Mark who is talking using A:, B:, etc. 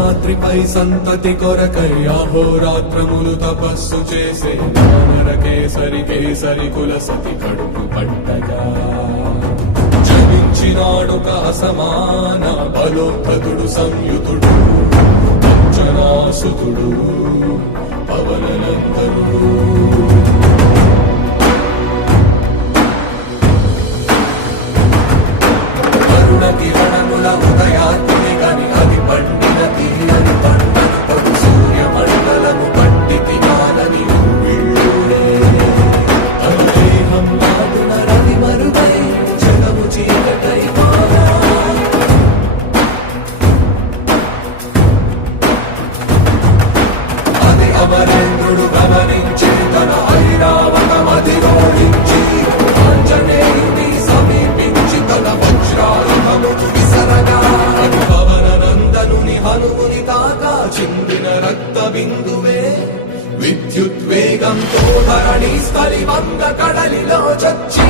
A: రాత్రిపై సంతతి కొరకై అహోరాత్రములు తపస్సు చేసే వానర కేసరి కేసరి కుల సతి కడుపు పట్టగా జనించినాడొక అసమాన బలోద్ధతుడు సంయుతుడు అంజనాసుతుడు చిందిన రక్త బిందువే విద్యుద్వేగంతో ధరణి స్థలి వంద కడలిలో చచ్చి.